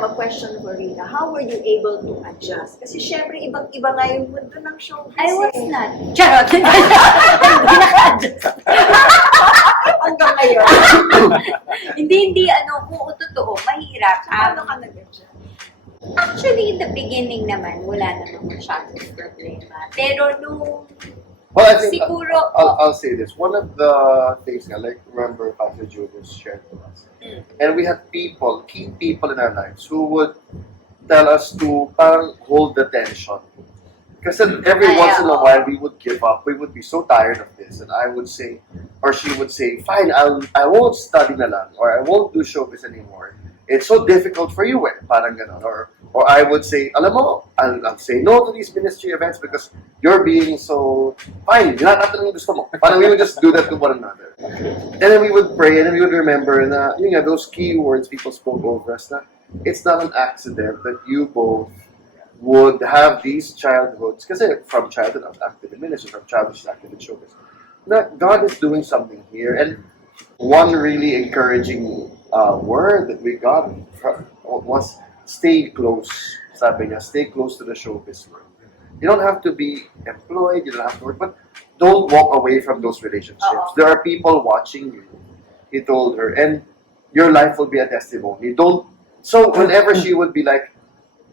have a question for Rita. How were you able to adjust? Kasi syempre, ibang-iba nga yung mundo ng showbiz. I was not. Charot! Hindi naka-adjust. Hanggang ngayon. Hindi, kung totoo, mahirap. Paano ka nag-adjust? Actually, in the beginning naman, wala namang masyadong problema. Pero nung Well, I think siguro, I'll say this. One of the things I like remember Pastor Julius shared with us, and we had people, key people in our lives, who would tell us to parang hold the tension. Because every once in a while we would give up. We would be so tired of this, and I would say, or she would say, "Fine, I won't study na lang, or I won't do showbiz anymore. It's so difficult for you, parang ganon." Or I would say, alam mo, I'll say no to these ministry events because you're being so fine. Lahat ng gusto mo. Parang we would just do that to one another. And then we would pray, and then we would remember na, yun nga, those key words people spoke over us na it's not an accident that you both would have these childhoods, kasi from childhood I was active in ministry, from childhood I was active in showbiz. Na God is doing something here, and one really encouraging word that we got was stay close. Sabi niya, stay close to the showbiz world. You don't have to be employed, you don't have to work, but don't walk away from those relationships. There are people watching you, he told her, and your life will be a testimony. So whenever she would be like,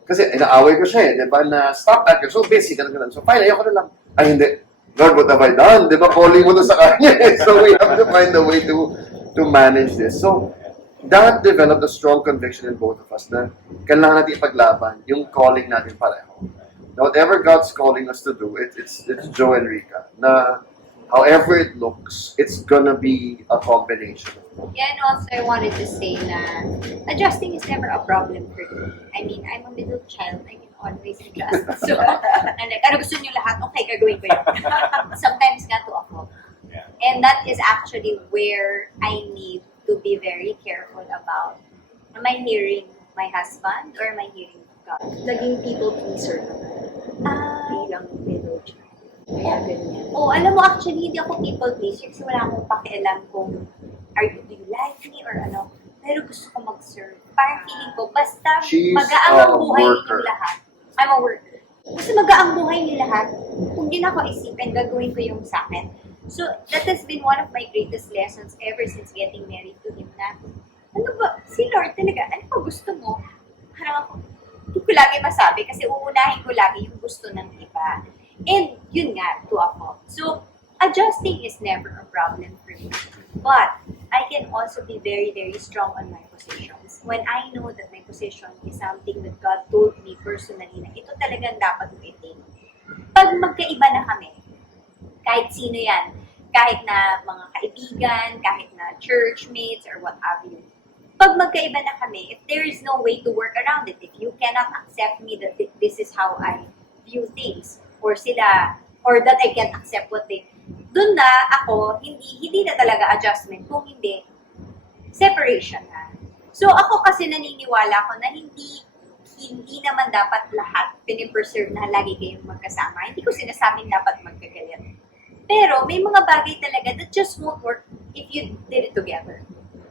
kasi inaaway ko siya di ba, na stop that, you're so busy, ganun. So fine, ayoko na lang. Ay hindi, Lord, what have I done? Di ba, calling mo to sa kanya. So we have to find a way to manage this. So that developed a strong conviction in both of us na kailangan natin ipaglaban yung calling natin pareho. Now, whatever God's calling us to do, it's Joe and Rika. Na however it looks, it's gonna be a combination of both. yeah, and also I wanted to say na adjusting is never a problem for me. I mean, I'm a middle child. I can always adjust. So, ano gusto niyo lahat? Okay, gagawin ko yun. Sometimes nga to ako. And that is actually where I need to be very careful about, am I hearing my husband or am I hearing God? Naging people pleaser ka bilang middle child. Kaya ganyan. Alam mo, actually, hindi ako people pleaser kasi wala akong pakialam kung do you like me or ano. Pero gusto ko mag-serve. Parang feeling ko, basta She's magaang a ang buhay worker. niyo lahat. I'm a worker. Basta magaang buhay niyo lahat. Kung di na ako isipin, gagawin ko yung sa akin. So, that has been one of my greatest lessons ever since getting married to him na, ano ba, si Lord talaga, ano ba gusto mo? Parang ako, hindi ko lagi masabi kasi uunahin ko lagi yung gusto ng iba. And yun nga, to a fault. So, adjusting is never a problem for me. But, I can also be very, very strong on my positions. When I know that my position is something that God told me personally na ito talagang dapat mo itin. Pag magkaiba na kami, kahit sino yan, kahit na mga kaibigan, kahit na churchmates, or what have you. Pag magkaiba na kami, if there is no way to work around it, if you cannot accept me that this is how I view things, or sila, or that I can't accept what they, dun na ako, hindi na talaga adjustment, kung hindi, separation na. So ako kasi naniniwala ko na hindi naman dapat lahat pinipreserve na lagi kayong magkasama. Hindi ko sinasabing dapat magkagalit. Pero may mga bagay talaga that just won't work if you did it together.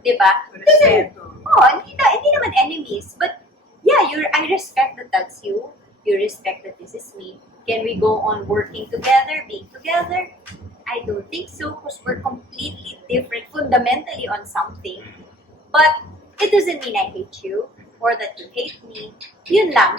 Diba? Hindi naman enemies. But yeah, I respect that that's you. You respect that this is me. Can we go on working together, being together? I don't think so because we're completely different fundamentally on something. But it doesn't mean I hate you or that you hate me. Yun lang.